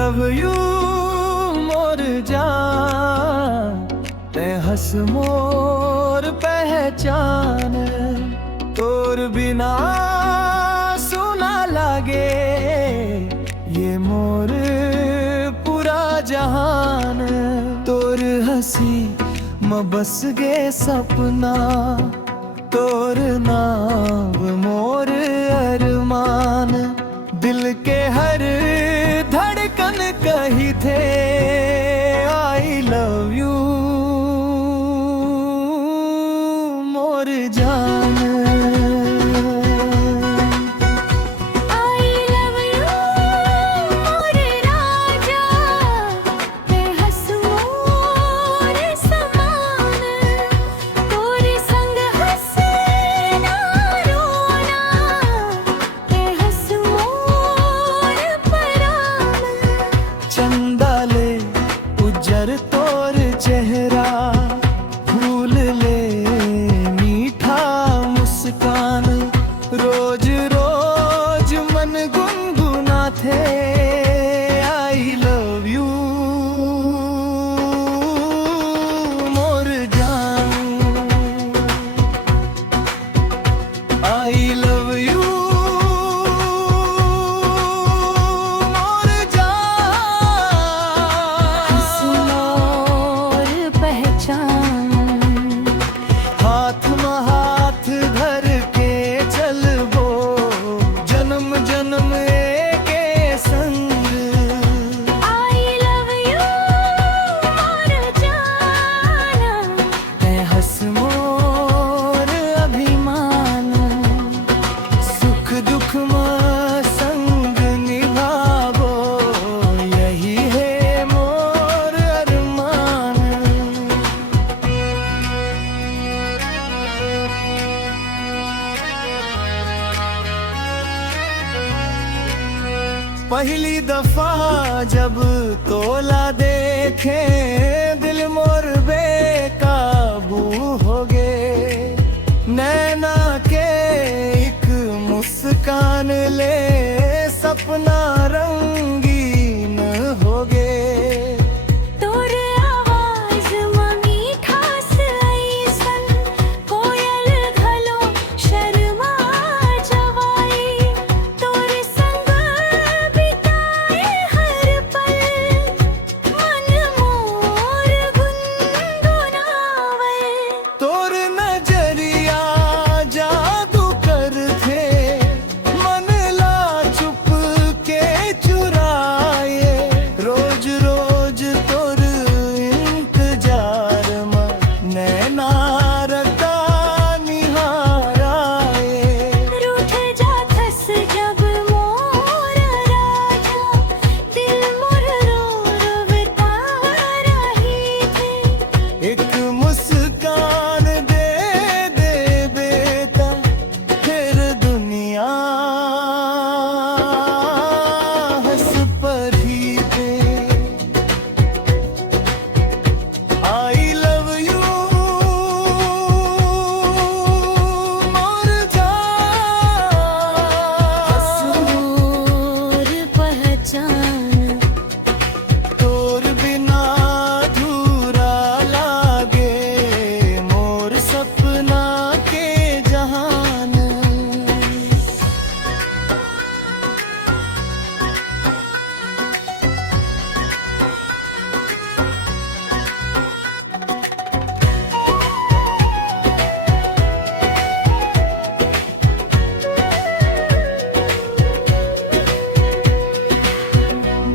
Love you more जान, ते हंस मोर पहचान। तोर बिना सुना लागे ये मोर पूरा जहान। तोर हंसी म बस गे सपना, तोर नाम मोर अरमान। दिल के हर धड़कन कही थे आई लव यू मोर जान। चंदा ले उजर तोर चेहरा, भूल ले मीठा मुस्कान। रोज रोज मन गुनगुना थे आई लव यू मोर जान। आई लव यू पहली दफा जब तोला देखे दिल मोर बेकाबू हो गे। नैना के एक मुस्कान ले सपना रंगीन हो गे।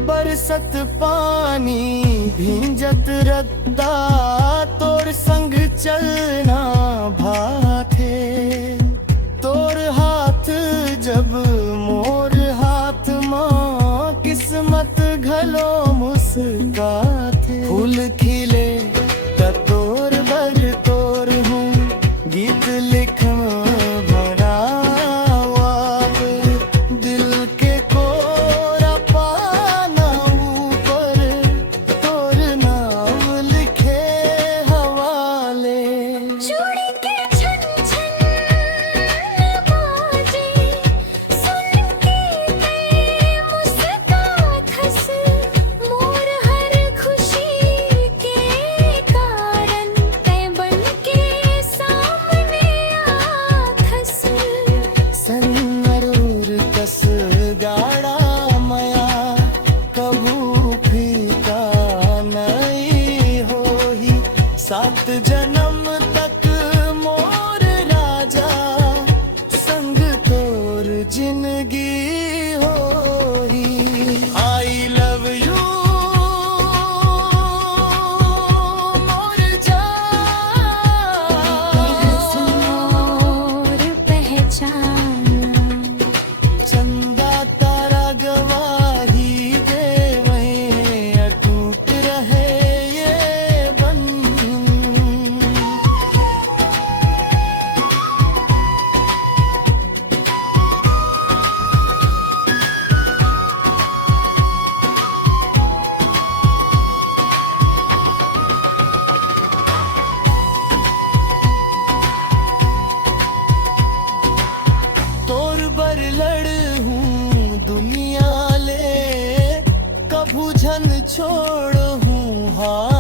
बरसत पानी भींजत रद्दा, तोर संग चलना भाथे। तोर हाथ जब मोर हाथ माँ, किस्मत घलो मुस्काथे। फूल खिले त तोर बर तोर हूँ, गीत लिख प्रभु झन छोड़ हूँ हाथ